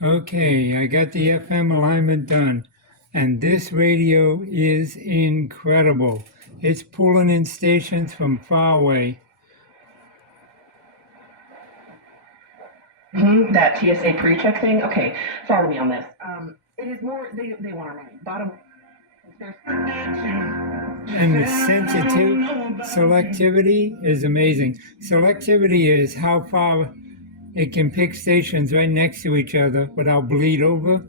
Okay, I got the FM alignment done, and this radio is incredible. It's pulling in stations from far away. That TSA pre-check thing. Okay, follow me on this. It is more. They want our money. Bottom. And the sensitive selectivity is amazing. Selectivity is how far it can pick stations right next to each other without bleed over.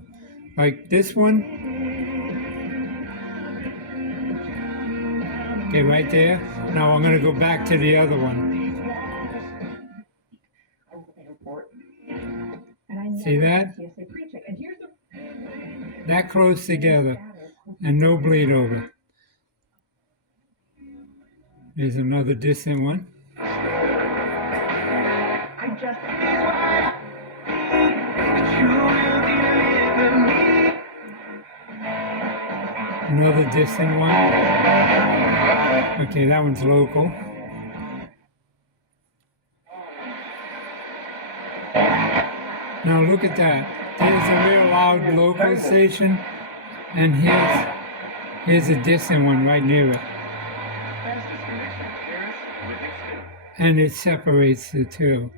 Like this one. Okay, right there. Now I'm going to go back to the other one. See that? That close together and no bleed over. There's another distant one. Another distant one. Okay, that one's local. Now look at that. There's a real loud local station, and here's a distant one right near it. And it separates the two.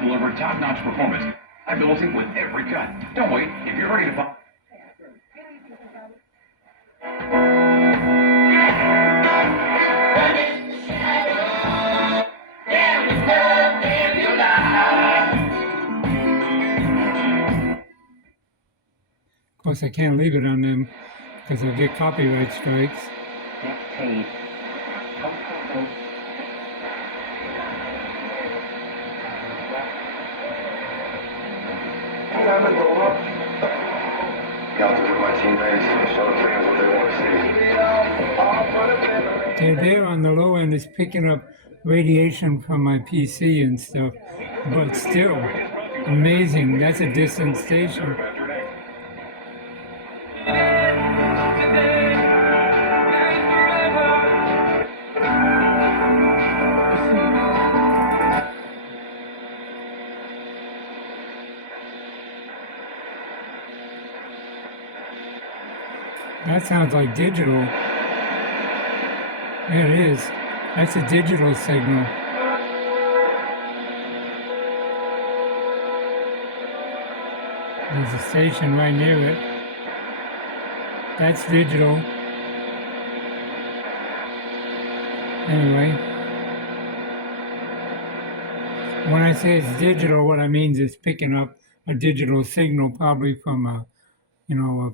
Deliver top-notch performance. Ability with every cut. Don't wait. If you're ready to pop. Of course, I can't leave it on them because I'll get copyright strikes. Okay, there on the low end is picking up radiation from my PC and stuff, but still amazing. That's a distant station. That sounds like digital. There it is. That's a digital signal. There's a station right near it. That's digital. Anyway, when I say it's digital, what I mean is it's picking up a digital signal, probably from a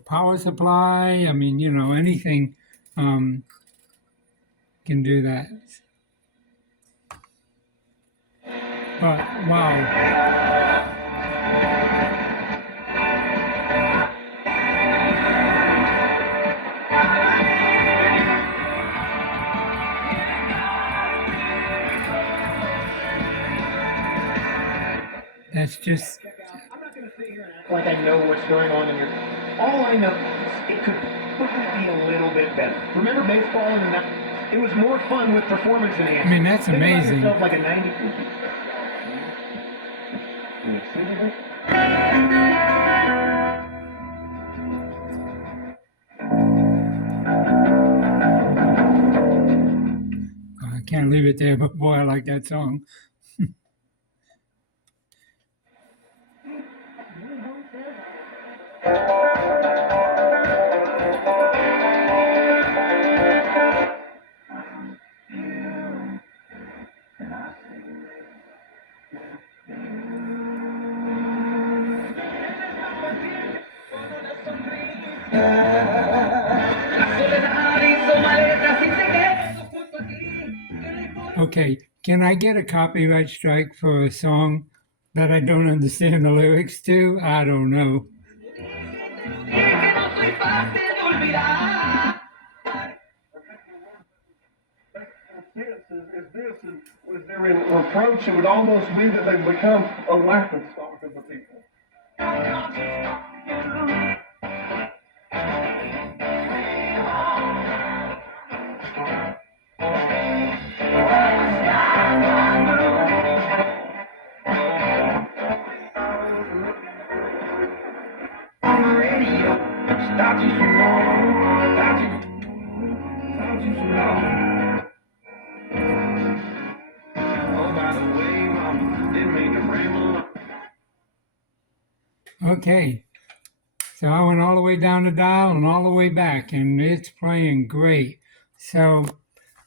power supply. I mean, anything can do that. But wow. That's just like I know what's going on in your. All I know is it could be a little bit better. Remember baseball in the it was more fun with performance enhancement. I mean, that's amazing. Think about yourself like a 90. I can't leave it there, but boy, I like that song. Okay, can I get a copyright strike for a song that I don't understand the lyrics to? I don't know. With their approach, it would almost be that they become a laughing stock of the people. Thought you so long. Thought you so long. Oh, by the way, mama, didn't mean to ramble. Okay, so I went all the way down the dial and all the way back, and it's playing great. So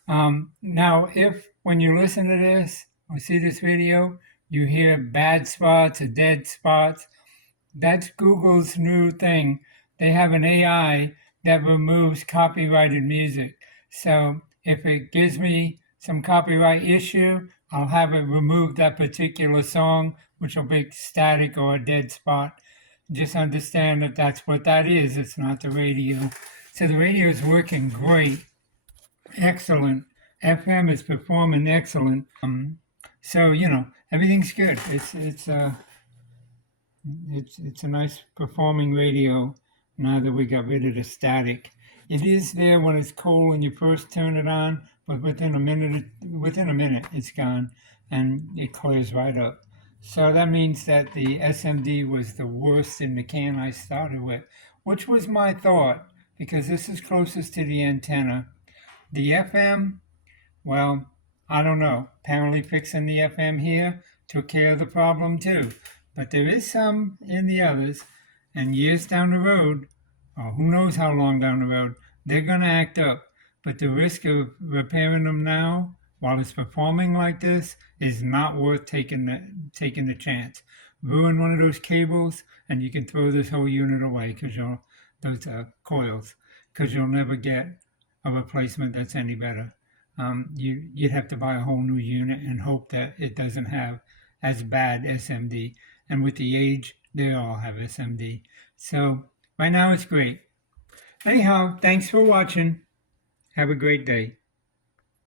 now, if when you listen to this or see this video, you hear bad spots or dead spots, that's Google's new thing. They have an AI that removes copyrighted music. So if it gives me some copyright issue, I'll have it remove that particular song, which will be static or a dead spot. Just understand that that's what that is. It's not the radio. So the radio is working great, excellent. FM is performing excellent. So everything's good. It's a nice performing radio now that we got rid of the static. It is there when it's cold and you first turn it on, but within a minute it's gone and it clears right up. So that means that the SMD was the worst in the can I started with, which was my thought, because this is closest to the antenna. The FM, well, I don't know. Apparently fixing the FM here took care of the problem too. But there is some in the others, and years down the road, or who knows how long down the road, they're going to act up. But the risk of repairing them now, while it's performing like this, is not worth taking the chance. Ruin one of those cables, and you can throw this whole unit away, because those coils, because you'll never get a replacement that's any better. You'd have to buy a whole new unit and hope that it doesn't have as bad SMD. And with the age, they all have SMD. So right now it's great. Anyhow, thanks for watching. Have a great day.